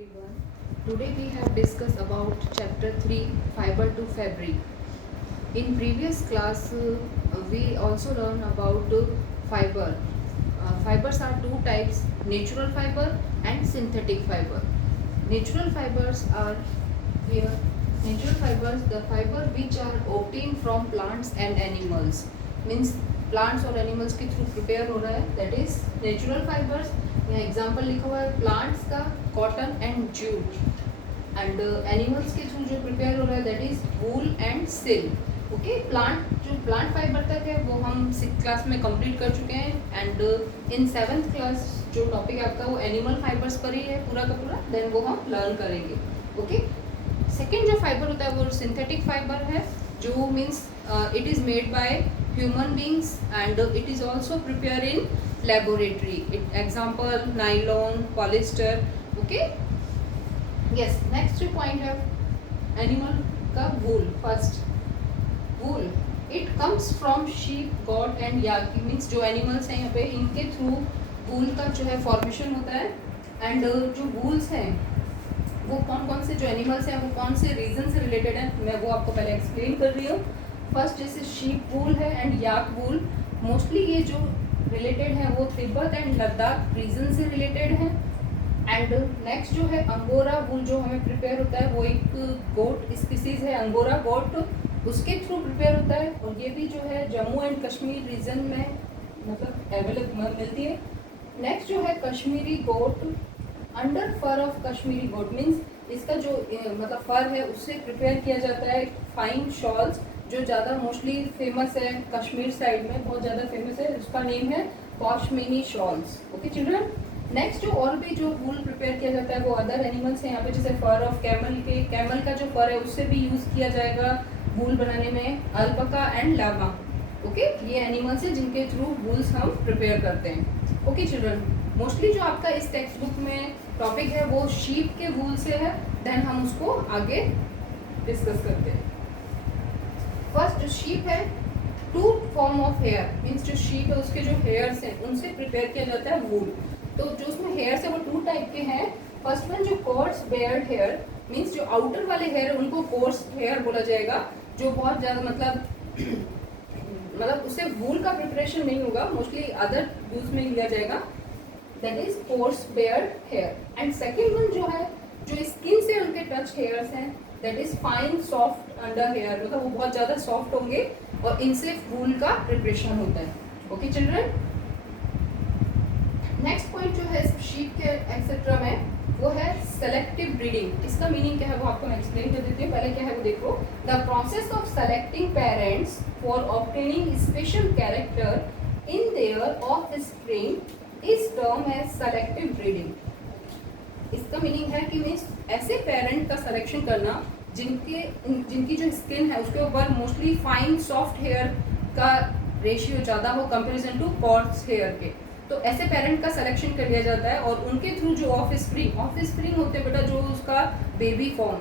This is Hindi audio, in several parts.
everyone. Today we have discussed about chapter 3 fiber to fabric. In previous class we also learned about fiber. Fibers are two types, natural fiber and synthetic fiber. Natural fibers are here. Natural fibers, the fiber which are obtained from plants and animals, means plants और animals के through prepare हो रहा है, that is natural fibers. यहाँ एग्जाम्पल लिखा हुआ है प्लांट्स का cotton and jute, and animals के थ्रू जो प्रिपेयर हो रहा है that is wool and silk. Okay, plant fibre तक है वो हम 6th क्लास में कंप्लीट कर चुके हैं, एंड इन 7th क्लास जो टॉपिक है आपका वो एनिमल फाइबर्स पर ही है पूरा का पूरा, देन वो हम लर्न करेंगे. ओके, सेकेंड जो फाइबर होता है वो सिंथेटिक फाइबर है, जो means it is made by human beings and it is also prepare in laboratory. Example nylon, polyester. Okay, yes. Next point है animal का wool. First wool, it comes from sheep, goat and yak, means जो animals हैं यहाँ पे इनके through wool का जो है formation होता है, and जो wools हैं वो कौन कौन से जो एनिमल्स हैं वो कौन से रीजन से रिलेटेड है मैं वो आपको पहले एक्सप्लेन कर रही हूँ. फर्स्ट जैसे शीप वूल है एंड याक वूल, मोस्टली ये जो रिलेटेड है वो तिब्बत एंड लद्दाख रीजन से रिलेटेड है. एंड नेक्स्ट जो है अंगोरा वूल जो हमें प्रिपेयर होता है वो एक गोट स्पीसीज है अंगोरा गोट, उसके थ्रू प्रिपेयर होता है, और ये भी जो है जम्मू एंड कश्मीर रीजन में मतलब अवेलेबल मिलती है. नेक्स्ट जो है Kashmiri goat, under fur of Kashmiri goat, means इसका जो मतलब फर है उससे प्रिपेयर किया जाता है फाइन शॉल्स, जो ज़्यादा मोस्टली फेमस है कश्मीर साइड में, बहुत ज़्यादा फेमस है, उसका नेम है पॉशमीनी शॉल्स. Okay children. नेक्स्ट जो और भी जो वूल प्रिपेयर किया जाता है वो अदर एनिमल्स हैं यहाँ पे, जैसे फर ऑफ कैमल का जो फर है उससे भी यूज़ किया जाएगा वूल बनाने में, अल्पका एंड लामा. ओके, ये एनिमल्स हैं जिनके थ्रू वूल्स हम प्रिपेयर करते हैं. ओके चिल्ड्रन, मोस्टली जो आपका इस टेक्स्ट बुक में टॉपिक है वो शीप के वूल से है, देन हम उसको आगे डिस्कस करते हैं. फर्स्ट जो शीप है, two form of hair, means जो शीप है उसके जो हेयर्स हैं उनसे प्रिपेयर किया जाता है वूल. तो जो उसमें हेयर्स है वो टू टाइप के हैं. फर्स्ट वन जो कोर्स बेयर्ड हेयर, मीन्स जो आउटर वाले हेयर है उनको कोर्स हेयर बोला जाएगा, जो बहुत ज़्यादा मतलब उससे वूल का प्रिपरेशन नहीं होगा, मोस्टली अदर यूज में लिया जाएगा, that is coarse beard hair. And second one जो है जो स्किन से उनके टच हेयर्स हैं, that is fine soft under hair, मतलब वो बहुत ज़्यादा सॉफ्ट होंगे और इनसे वूल का प्रिपरेशन होता है. Okay children. नेक्स्ट पॉइंट जो है शीप के एक्सेट्रा में वो है सेलेक्टिव ब्रीडिंग. इसका मीनिंग क्या है वो आपको मैं एक्सप्लेन कर देती हूँ. पहले क्या है वो देखो. The process of selecting parents for obtaining special character in their offspring is term as selective breeding. इसका मीनिंग है कि मीन्स ऐसे पेरेंट का सिलेक्शन करना जिनकी जो स्किन है उसके ऊपर मोस्टली फाइन सॉफ्ट हेयर का रेशियो ज़्यादा हो कंपेरिजन टू कॉर्स हेयर के, तो ऐसे पेरेंट का सिलेक्शन कर लिया जाता है, और उनके थ्रू जो ऑफ स्प्रिंग होते हैं बेटा, जो उसका बेबी फॉर्म,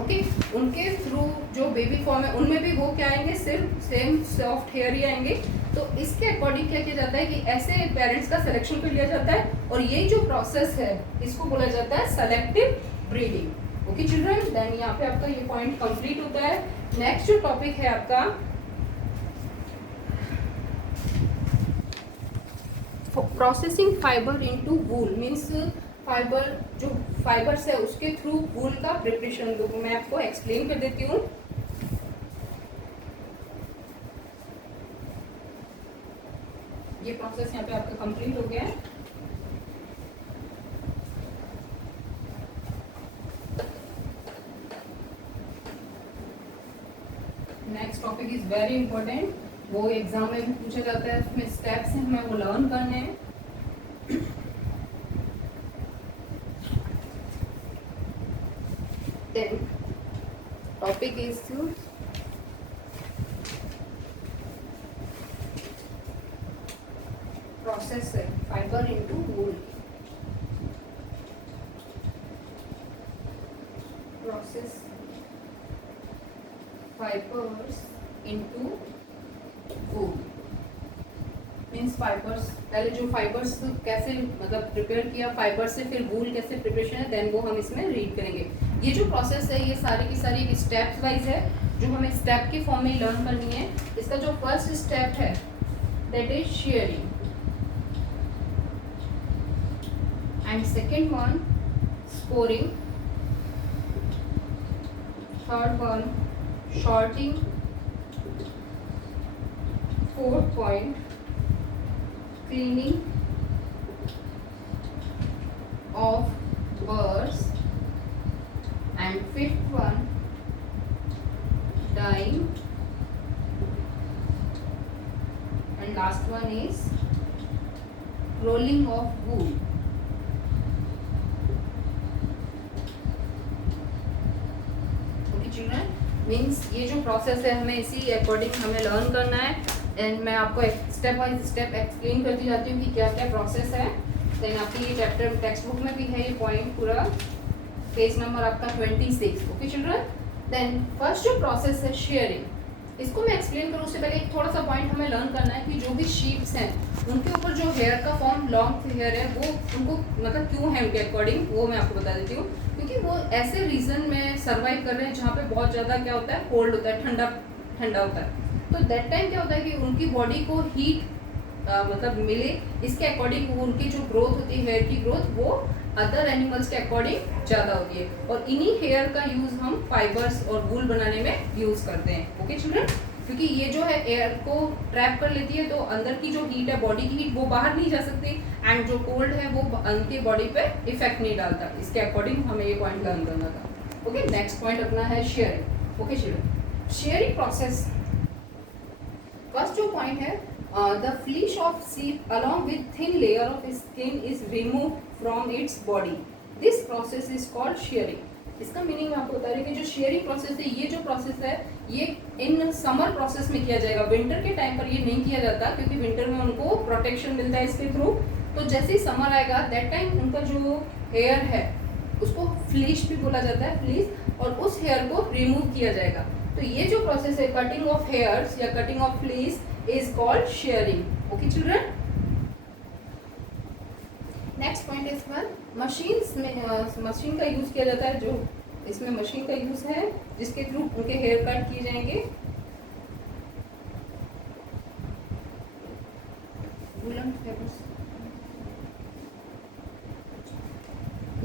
ओके, उनके थ्रू जो बेबी फॉर्म है उनमें भी वो क्या आएंगे, सिर्फ सेम सॉफ्ट हेयर ही आएंगे. तो इसके अकॉर्डिंग क्या किया जाता है कि ऐसे पेरेंट्स का सिलेक्शन कर लिया जाता है, और ये जो प्रोसेस है इसको बोला जाता है selective breeding. Okay children, then यहाँ पे आपका ये पॉइंट कंप्लीट होता है. नेक्स्ट जो टॉपिक है आपका प्रोसेसिंग फाइबर इनटू वूल, मीन्स फाइबर जो फाइबर्स है उसके थ्रू वूल का प्रिपरेशन मैं आपको एक्सप्लेन कर देती हूँ. ये प्रोसेस यहाँ पे आपका कंप्लीट हो गया है. Next topic is very important, वो एग्जाम में भी पूछा जाता है, उसमें स्टेप्स हैं हमें वो लर्न करने हैं. Then topic is process fibre into wool. Process fibers into wool. Means fibres, पहले जो फाइबर्स कैसे मतलब प्रिपेयर किया फाइबर से, फिर वूल कैसे प्रिपरेशन है, देन वो हम इसमें रीड करेंगे। ये जो प्रोसेस है ये सारी की सारी स्टेप्स वाइज है, जो हमें स्टेप के फॉर्म में लर्न करनी है। इसका जो फर्स्ट स्टेप है that is shearing, and second one scouring, third one sorting, fourth point cleaning of burrs, and fifth one dyeing, and last one is rolling of wool. Okay children, means ये जो प्रोसेस है हमें इसी अकॉर्डिंग हमें लर्न करना है, एंड मैं आपको स्टेप बाय स्टेप एक्सप्लेन करती जाती हूँ कि क्या क्या प्रोसेस है। देन आपकी ये चैप्टर टेक्स्ट बुक में भी है ये पॉइंट पूरा, पेज नंबर आपका 26। ओके चिल्ड्रन, देन फर्स्ट जो प्रोसेस है शेयरिंग, इसको मैं एक्सप्लेन करूँ उससे पहले एक थोड़ा सा पॉइंट हमें लर्न करना है कि जो भी शीप्स हैं उनके ऊपर जो हेयर का फॉर्म लॉन्ग हेयर है वो उनको मतलब क्यों है उनके अकॉर्डिंग, वो मैं आपको बता देती हूँ। क्योंकि वो ऐसे रीजन में सर्वाइव कर रहे हैं जहाँ पे बहुत ज़्यादा क्या होता है, कोल्ड होता है, ठंडा होता है। तो दैट टाइम क्या होता है कि उनकी बॉडी को हीट मतलब मिले, इसके अकॉर्डिंग वो उनकी जो ग्रोथ होती है हेयर की ग्रोथ वो अदर एनिमल्स के अकॉर्डिंग ज़्यादा होती है, और इन्हीं हेयर का यूज़ हम फाइबर्स और वूल बनाने में यूज़ करते हैं। ओके चिल्ड्रन, क्योंकि ये जो है एयर को ट्रैप कर लेती है, तो अंदर की जो हीट है, बॉडी की हीट, वो बाहर नहीं जा सकती, एंड जो कोल्ड है वो उनकी बॉडी पे इफेक्ट नहीं डालता। इसके अकॉर्डिंग हमें ये पॉइंट लर्न करना था। ओके, नेक्स्ट पॉइंट अपना है sharing. Okay children, sharing process, first जो पॉइंट है, the fleece of sheep along with thin layer of skin is removed from its body. This process is called shearing. इसका मीनिंग मैं आपको बता रही हूँ कि जो शेयरिंग प्रोसेस है, ये जो प्रोसेस है ये इन समर प्रोसेस में किया जाएगा। विंटर के टाइम पर ये नहीं किया जाता, क्योंकि विंटर में उनको प्रोटेक्शन मिलता है इसके थ्रू। तो जैसे ही समर आएगा दैट टाइम उनका जो हेयर है उसको फ्लीश भी बोला जाता है, फ्लीश, और उस हेयर को रिमूव किया जाएगा। तो ये जो प्रोसेस है कटिंग ऑफ हेयर्स या cutting of fleece is called sharing. Okay children, next point is one machines में मशीन का यूज किया जाता है, जो इसमें मशीन का यूज है जिसके थ्रू उनके हेयर कट किए जाएंगे।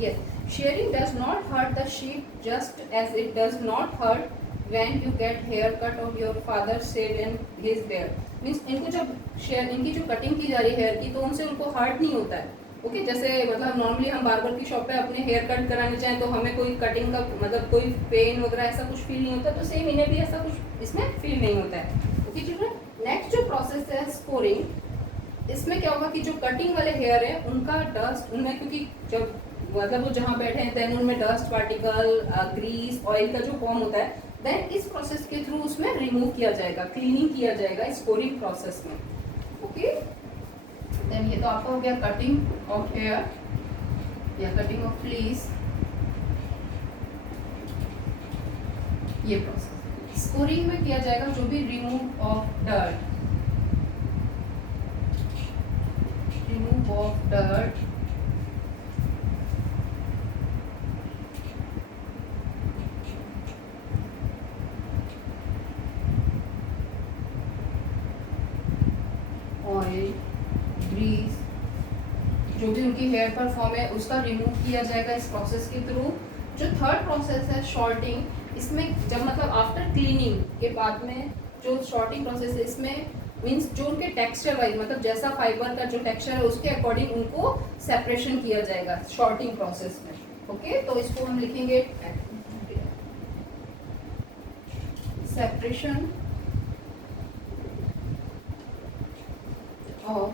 Yes, shearing does not hurt the sheep just as it does not hurt when you get haircut of your father's shed and his beard. Means इनको जब इनकी जो कटिंग की जा रही है हेयर की, तो उनसे उनको हर्ट नहीं होता है। ओके, जैसे मतलब नॉर्मली हम बार्बर की शॉप पे अपने हेयर कट कराने चाहें तो हमें कोई कटिंग का मतलब कोई पेन वगैरह ऐसा कुछ फील नहीं होता, तो सेम इन्हें भी ऐसा कुछ इसमें फील नहीं होता है। ओके चिल्ड्रन, नेक्स्ट जो प्रोसेस है स्कोरिंग, इसमें क्या होगा कि जो कटिंग वाले हेयर है उनका डस्ट, उनमें क्योंकि जब मतलब वो जहाँ बैठे हैं देन उनमें डस्ट पार्टिकल, ग्रीस, ऑयल का जो फॉर्म होता है, देन इस प्रोसेस के थ्रू उसमें रिमूव किया जाएगा, क्लीनिंग किया जाएगा स्कोरिंग प्रोसेस में। ओके, देन ये तो आपका हो गया कटिंग ऑफ हेयर या कटिंग ऑफ फ्लीस, ये प्रोसेस। स्कोरिंग में किया जाएगा जो भी remove of dirt, remove of dirt, oil, grease, जो भी उनकी हेयर पर फॉर्म है उसका रिमूव किया जाएगा इस प्रोसेस के थ्रू। जो थर्ड प्रोसेस है शॉर्टिंग, इसमें जब मतलब आफ्टर क्लीनिंग के बाद में जो शॉर्टिंग प्रोसेस है, इसमें मीन्स जो उनके टेक्सचर वाइज मतलब जैसा फाइबर का जो टेक्सचर है उसके अकॉर्डिंग उनको सेपरेशन किया जाएगा शॉर्टिंग प्रोसेस में। ओके, तो इसको हम लिखेंगे separation of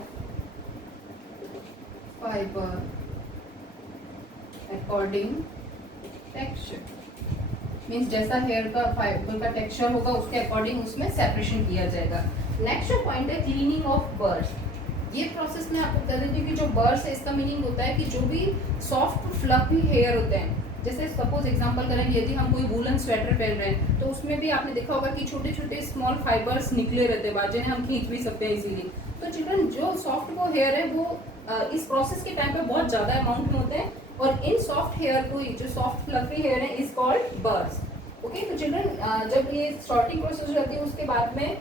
fiber according texture, means जैसा हेयर का फाइबर का टेक्सचर होगा उसके अकॉर्डिंग उसमें सेपरेशन किया जाएगा। नेक्स्ट जो पॉइंट है क्लीनिंग ऑफ बर्ड्स, ये प्रोसेस में आपको बता देती हूँ कि जो बर्ड्स है इसका मीनिंग होता है कि जो भी सॉफ्ट फ्लफी हेयर होते हैं, जैसे सपोज एग्जांपल करें यदि हम कोई वूलन स्वेटर पहन रहे हैं तो उसमें भी आपने देखा होगा कि छोटे छोटे स्मॉल फाइबर्स निकले रहते हैं, जिन्हें हम खींच भी सकते हैं इजीली। तो चिल्ड्रन जो सॉफ्ट वो हेयर है वो इस प्रोसेस के टाइम पे बहुत ज़्यादा अमाउंट में होते हैं, और इन सॉफ्ट हेयर को, जो सॉफ्ट फ्लफी हेयर है, इज कॉल्ड बर्स। ओके, तो चिल्ड्रन जब ये सॉर्टिंग प्रोसेस हो जाती है उसके बाद में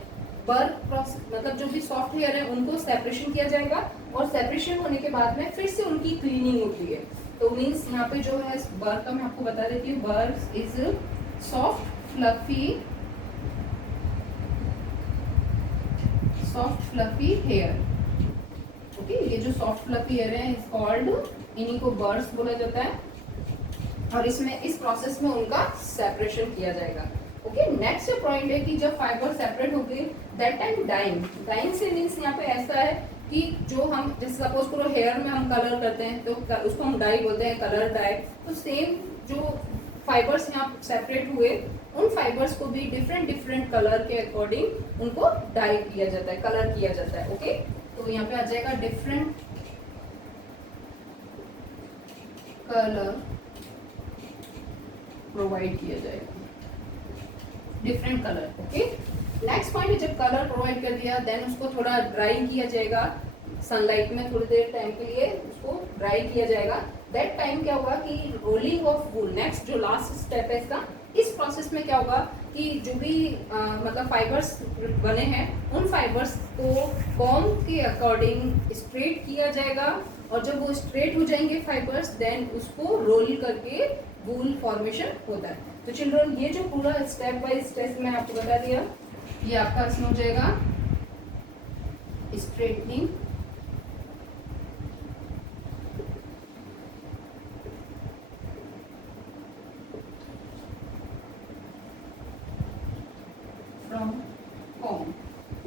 बर्क प्रोसेस, मतलब जो भी सॉफ्ट हेयर है उनको सेपरेशन किया जाएगा, और सेपरेशन होने के बाद में फिर से उनकी क्लीनिंग होती है। तो मीन्स यहाँ पे जो है बर्क का मैं आपको बता देती हूँ, burr is soft fluffy hair. Okay, ये जो सॉफ्ट फ्लफी हेयर है इज कॉल्ड, इन्हीं को बर्ड्स बोला जाता है, और इसमें इस प्रोसेस में उनका सेपरेशन किया जाएगा। ओके, नेक्स्ट पॉइंट है कि जब फाइबर सेपरेट हो गए दैट टाइम डाइंग से मीन्स यहाँ पे ऐसा है कि जो हम जैसे सपोज करो हेयर में हम कलर करते हैं तो उसको हम डाई बोलते हैं, कलर डाई। तो सेम जो फाइबर्स यहाँ सेपरेट हुए उन फाइबर्स को भी डिफरेंट कलर के अकॉर्डिंग उनको डाई किया जाता है, कलर किया जाता है। ओके, तो यहाँ पे आ जाएगा डिफरेंट कलर प्रोवाइड किया जाएगा, different colour. Okay, next point है जब कलर प्रोवाइड कर दिया देन उसको थोड़ा ड्राई किया जाएगा सनलाइट में, थोड़ी देर टाइम के लिए उसको ड्राई किया जाएगा। दैट टाइम क्या होगा कि रोलिंग ऑफ वूल, नेक्स्ट जो लास्ट स्टेप है इसका, इस प्रोसेस में क्या होगा कि जो भी मतलब फाइबर्स बने हैं उन फाइबर्स को कॉम के अकॉर्डिंग स्ट्रेट किया जाएगा, और जब वो स्ट्रेट हो जाएंगे फाइबर्स देन उसको रोल करके वूल फॉर्मेशन होता है। तो चिल्ड्रन ये जो पूरा स्टेप बाय स्टेप मैं आपको बता दिया, ये आपका इसमें हो जाएगा straightening from com.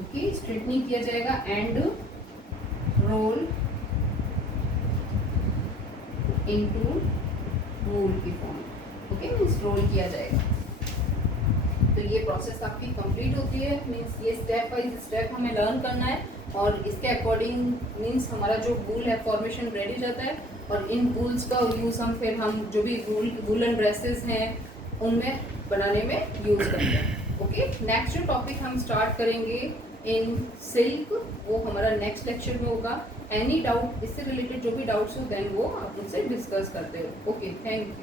Okay, straightening किया जाएगा एंड रोल इनटू वूल की फॉर्म। ओके, मीन्स रोल किया जाएगा। तो ये प्रोसेस आपकी कंप्लीट होती है, मीन्स ये स्टेप बाय स्टेप हमें लर्न करना है, और इसके अकॉर्डिंग मीन्स हमारा जो वूल है फॉर्मेशन रेडी हो जाता है, और इन वूल्स का यूज़ हम जो भी वूलन ड्रेसेस हैं उनमें बनाने में यूज़ करते हैं। ओके, नेक्स्ट जो टॉपिक हम स्टार्ट करेंगे इन सिल्क, वो हमारा नेक्स्ट लेक्चर में होगा। एनी डाउट इससे रिलेटेड जो भी डाउट्स हो देन वो आप मुझसे डिस्कस करते हो। Okay, thank you.